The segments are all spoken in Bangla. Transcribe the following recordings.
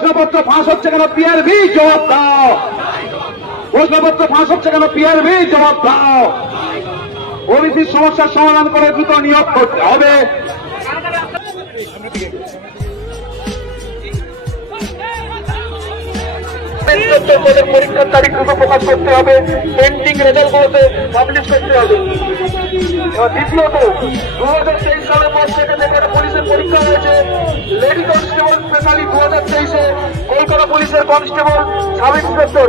প্রশ্নপত্র ফাঁস হচ্ছে কেন পিআরবি জবাব দাও। প্রশ্নপত্র ফাঁস হচ্ছে কেন পিআরবি জবাব দাও। ওবিসির সমস্যার সমাধান করে দ্রুত নিয়োগ করতে হবে। পরীক্ষার তারিখ দ্রুত প্রকাশ করতে হবে, পেন্ডিং রেজাল্টগুলোতে পাবলিশ করতে হবে। দ্বিতীয়ত 2023 সালের পর থেকে যেখানে পুলিশের পরীক্ষা হয়েছে, লেডি কনস্টেবল স্পেশালি 2023-এ কলকাতা পুলিশের কনস্টেবল সাব ইন্সপেক্টর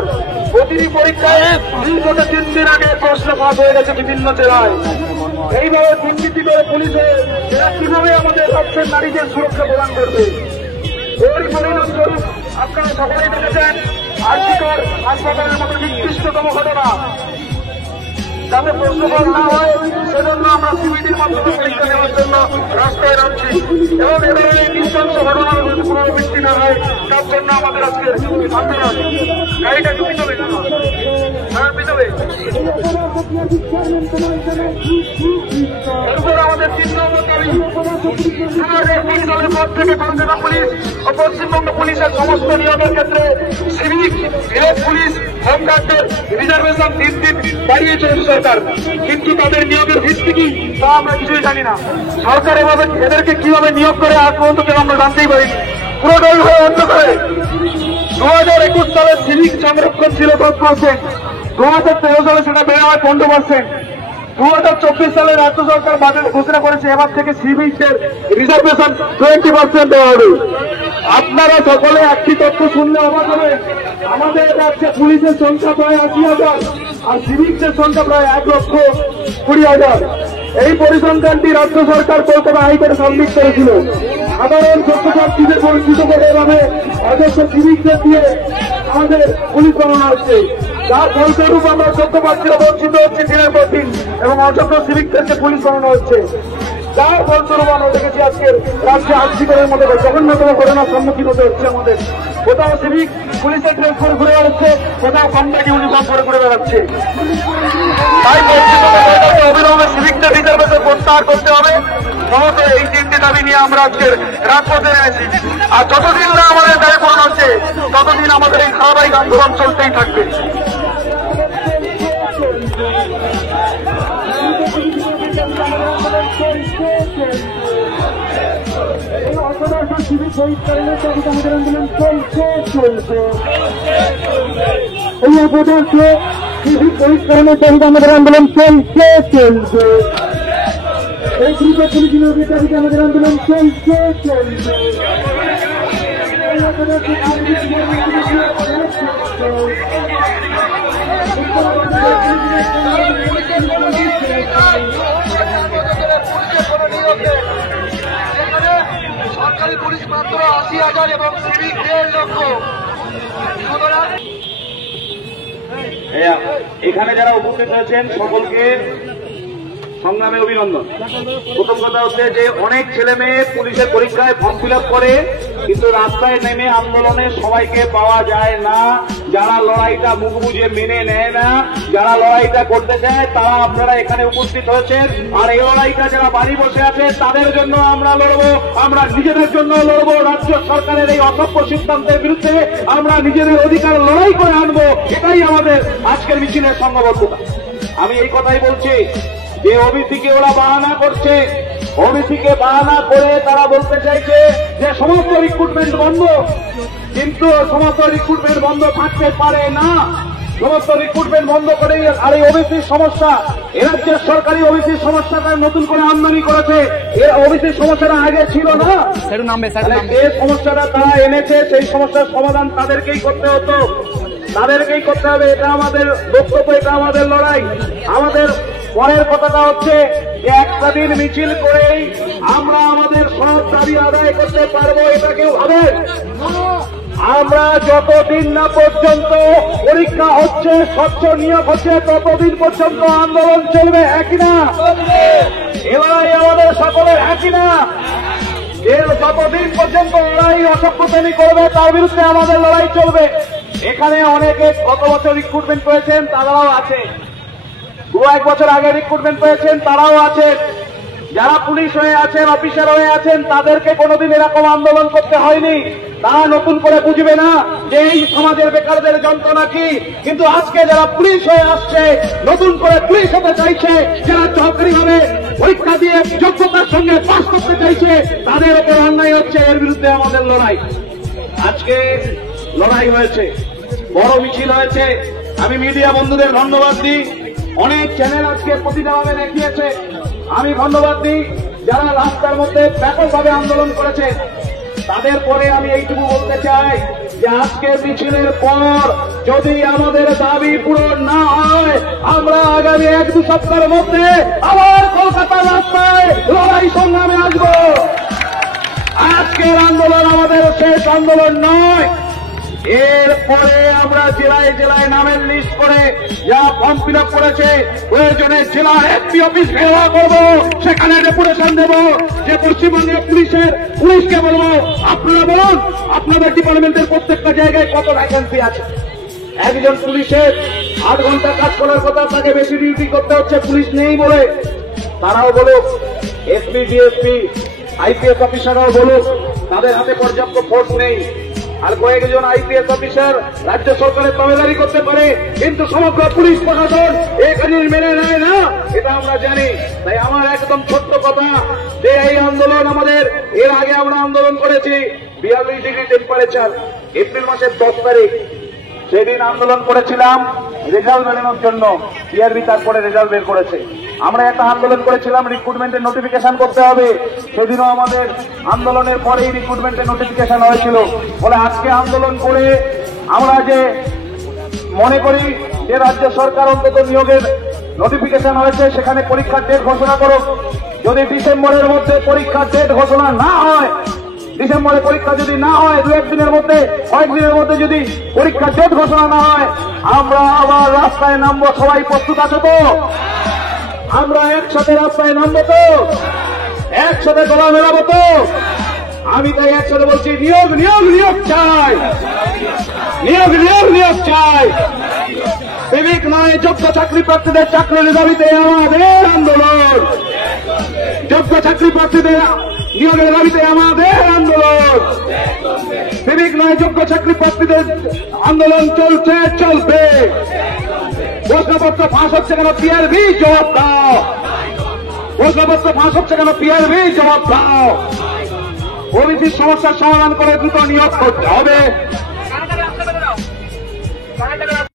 প্রতিটি পরীক্ষায় 3 দিন আগে প্রশ্ন ফাঁস হয়ে গেছে বিভিন্ন জেলায়। এইভাবে দুর্নীতি করে পুলিশে এরা কিভাবে আমাদের রাজ্যের নারীদের সুরক্ষা প্রদান করবে? এর পরিণামস্বরূপ আপনারা সকলেই দেখেছেন আর্থিকর হাসপাতালের মতো নিকৃষ্টতম ঘটনা। যাতে প্রশ্নফল না হয় সেজন্য আমরা সিবিটির মাধ্যমে পরীক্ষা নেওয়ার জন্য রাস্তায় নামছি এবং এ ধরনের নৃশংস ঘটনার যদি পুনরাবৃত্তি না হয় তার জন্য আমাদের আজকে আন্দোলন। গাড়িটা একটু পিছবে না, পিছবে। এরপর আমাদের 3 নম্বর দাবি, 2003 সালের পর থেকে কলকাতা পুলিশ ও পশ্চিমবঙ্গ পুলিশের সমস্ত নিয়োগের ক্ষেত্রে সিভিক, ভিলেজ পুলিশ, হোমগার্ডদের রিজার্ভেশন দিন বাড়িয়ে চলেছে সরকার, কিন্তু তাদের নিয়োগের ভিত্তি কি তা আমরা কিছুই জানি না। সরকার এভাবে এদেরকে কিভাবে নিয়োগ করে আজ পর্যন্ত কেন আমরা জানতেই পারিনি। পুরোটাই হয়ে অন্য করে 2021 সালে সিভিক সংরক্ষণ ছিল 10%, 2013 সালে সেটা বেড়ে হয় 15%, 2024 সালে রাজ্য সরকার বাজেট ঘোষণা করেছে এবার থেকে সিভিকদের রিজার্ভেশন 20% দেওয়া হবে। আপনারা সকলে একটি তথ্য শুনলে অবাক হবে, আমাদের রাজ্যে পুলিশের সংখ্যা প্রায় 80,000 আর সিভিকদের সংখ্যা প্রায় 1,20,000। এই পরিসংখ্যানটি রাজ্য সরকার কলকাতা হাইকোর্টে সাবমিট করেছিল। সাধারণ ছাত্রছাত্রীদের পরিচিত করে এভাবে অযোগ্য সিভিকদের দিয়ে আমাদের পুলিশ বানানো হচ্ছে, যার ফলস্বরূপ আমরা যোগ্য প্রার্থীরা বঞ্চিত হচ্ছে দিনের পর দিন এবং অযোগ্য সিভিকদেরকে পুলিশ বানানো হচ্ছে, যার ফলস্বরূপ আমরা দেখেছি আজকে রাজ্যে আর্থিকের মধ্যে জঘন্যতম ঘটনার সম্মুখীন হতে হচ্ছে আমাদের। কোথাও সিভিক পুলিশের ড্রেস করে ঘুরে বেড়াচ্ছে, কোথাও কমব্যাট ইউনিফর্ম করে ঘুরে বেড়াচ্ছে। তাই অবিলম্বে সিভিকদের রিজার্ভেশন প্রত্যাহার করতে হবে। সমস্ত এই 3টি দাবি নিয়ে আমরা আজকের রাজপথে নেমেছি। আর যতদিন না আমাদের দাবি পূরণ হচ্ছে ততদিন আমাদের এই ধারাবাহিক আন্দোলন চলতেই থাকবে। সিভিক বহিষ্করণের দাবিতে আমাদের আন্দোলন চলছে। এই অপদার্থে সিভিক বহিষ্করণের দাবিতে আমাদের আন্দোলন চলছে। এই দ্রুত পুলিশ নিয়োগের দাবিতে আমাদের আন্দোলন চলছে। সরকারি পুলিশ মাত্র 80,000 এবং সিভিক 1.5 লক্ষ। এখানে যারা উপস্থিত হয়েছেন সকলকে সংগ্রামে অভিনন্দন। প্রথম কথা হচ্ছে যে অনেক ছেলে মেয়ে পুলিশের পরীক্ষায় ফর্ম ফিল আপ করে, কিন্তু রাস্তায় নেমে আন্দোলনে সবাইকে পাওয়া যায় না। যারা লড়াইটা মুখ বুঝে মেনে নেয় না, যারা লড়াইটা করতে চায় তারা আপনারা এখানে উপস্থিত হয়েছেন। আর এই লড়াইটা যারা বাড়ি বসে আছে তাদের জন্য আমরা লড়বো, আমরা নিজেদের জন্য লড়বো। রাজ্য সরকারের এই অসভ্য সিদ্ধান্তের বিরুদ্ধে আমরা নিজেদের অধিকার লড়াই করে আনবো, এটাই আমাদের আজকের মিছিলের সংঘবদ্ধতা। আমি এই কথাই বলছি যে ওবিসিকে ওরা বাহানা করছে, ওবিসিকে বাহানা করে তারা বলতে চাইছে যে সমস্ত রিক্রুটমেন্ট বন্ধ, কিন্তু সমস্ত রিক্রুটমেন্ট বন্ধ থাকতে পারে না। সমস্ত রিক্রুটমেন্ট বন্ধ করে আর এই ওবিসির সমস্যা, এ রাজ্যের সরকারি ওবিসির সমস্যাটা নতুন করে আমদানি করেছে। এই ওবিসির সমস্যাটা আগে ছিল না, এই সমস্যাটা তারা এনেছে, সেই সমস্যার সমাধান তাদেরকেই করতে হতো, তাদেরকেই করতে হবে। এটা আমাদের বক্তব্য, এটা আমাদের লড়াই। আমাদের পরের কথাটা হচ্ছে যে একটা দিন মিছিল করেই আমরা আমাদের সব দাবি আদায় করতে পারবো, এটা কেউ ভাবে? আমরা যতদিন না পর্যন্ত পরীক্ষা হচ্ছে, স্বচ্ছ নিয়োগ হচ্ছে, ততদিন পর্যন্ত আন্দোলন চলবে, একই না? এবার আমাদের সকলের একই না? যতদিন পর্যন্ত লড়াই অসভ্যতামি করবে তার বিরুদ্ধে আমাদের লড়াই চলবে। এখানে অনেকে গত বছর রিক্রুটমেন্ট করেছেন, তারাও আছে। 2-1 বছর আগে রিক্রুটমেন্ট পেয়েছেন, তারাও আছেন। যারা পুলিশ হয়ে আছেন, অফিসার হয়ে আছেন, তাদেরকে কোনোদিন এরকম আন্দোলন করতে হয়নি। তারা নতুন করে বুঝবে না যে এই সমাজের বেকারদের যন্ত্রণা কি। কিন্তু আজকে যারা পুলিশ হয়ে আসছে, নতুন করে পুলিশ হতে চাইছে, যারা সরকারিভাবে পরীক্ষা দিয়ে যোগ্যতার সঙ্গে পাস করতে চাইছে, তাদের উপর অন্যায় হচ্ছে। এর বিরুদ্ধে আমাদের লড়াই। আজকে লড়াই হয়েছে, বড় মিছিল হয়েছে। আমি মিডিয়া বন্ধুদের ধন্যবাদ দিই। অনেক চ্যানেল আজকে প্রতিভাবে দেখিয়েছে। আমি ধন্যবাদ দিই যারা রাস্তার মধ্যে ব্যাপকভাবে আন্দোলন করেছে। তাদের পরে আমি এইটুকু বলতে চাই যে আজকে মিছিলের পর যদি আমাদের দাবি পূরণ না হয়, আমরা আগামী 1-2 সপ্তাহের মধ্যে আবার কলকাতার রাস্তায় লড়াই সংগ্রামে আসব। আজকের আন্দোলন আমাদের শেষ আন্দোলন নয়। এরপরে আমরা জেলায় জেলায় নামের লিস্ট করে যা ফর্ম ফিল আপ করেছে, প্রয়োজনে জেলা এসপি অফিস ঘেরাও করব, সেখানে ডেপুটেশন দেব। যে পশ্চিমবঙ্গের পুলিশকে বলবো, আপনারা বলুন আপনাদের ডিপার্টমেন্টের প্রত্যেকটা জায়গায় কত ভ্যাকেন্সি আছে। একজন পুলিশের 8 ঘন্টা কাজ করার কথা, তাকে বেশি ডিউটি করতে হচ্ছে পুলিশ নেই বলে। তারাও বলুক, এসপি ডিএসপি আইপিএস অফিসাররাও বলুক তাদের হাতে পর্যাপ্ত ফোর্স নেই। আর কয়েকজন আইপিএস অফিসার রাজ্য সরকারের তবেদারি করতে পারে, কিন্তু সমগ্র পুলিশ প্রশাসন এই কাজের মেনে নেয় না, এটা আমরা জানি। তাই আমার একদম ছোট্ট কথা যে এই আন্দোলন আমাদের, এর আগে আমরা আন্দোলন করেছি 42 ডিগ্রি টেম্পারেচার, এপ্রিল মাসের 10 তারিখ। সেদিন আন্দোলন করেছিলাম রেজাল্ট বেরোনোর জন্য। টিআরবি তারপরে রেজাল্ট বের করেছে। আমরা একটা আন্দোলন করেছিলাম রিক্রুটমেন্টের নোটিফিকেশন করতে হবে। সেদিনও আমাদের আন্দোলনের পরেই রিক্রুটমেন্টের নোটিফিকেশন হয়েছিল। বলে আজকে আন্দোলন করে আমরা যে মনে করি যে রাজ্য সরকার অন্তত নিয়োগের নোটিফিকেশন হয়েছে, সেখানে পরীক্ষার ডেট ঘোষণা করুক। যদি ডিসেম্বরের মধ্যে পরীক্ষার ডেট ঘোষণা না হয়, ডিসেম্বরে পরীক্ষা যদি না হয়, 2-1 দিনের মধ্যে, কয়েকদিনের মধ্যে যদি পরীক্ষার ডেট ঘোষণা না হয়, আমরা আবার রাস্তায় নামবো। সবাই প্রস্তুত আছো তো? আমরা একসাথে রাস্তায় নামবো তো? একসাথে গলা মেলাবো তো? আমি তাই একসাথে বলছি, নিয়োগ নিয়োগ নিয়োগ চাই, নিয়োগ নিয়োগ নিয়োগ চাই। সিভিক নয়, যোগ্য চাকরি প্রার্থীদের চাকরির দাবিতে আমাদের আন্দোলন। যোগ্য চাকরি প্রার্থীদের নিয়োগের দাবিতে আমাদের আন্দোলন। সিভিক নয়, যোগ্য চাকরি প্রার্থীদের আন্দোলন চলছে, চলবে। প্রশ্নপত্র ফাঁস হচ্ছে কেন? পিআরবি জবাব দাও। প্রশ্নপত্র ফাঁস হচ্ছে কেন? পিআরবি জবাব দাও। ওবিসির সমস্যার সমাধান করে দ্রুত নিয়োগ করতে হবে।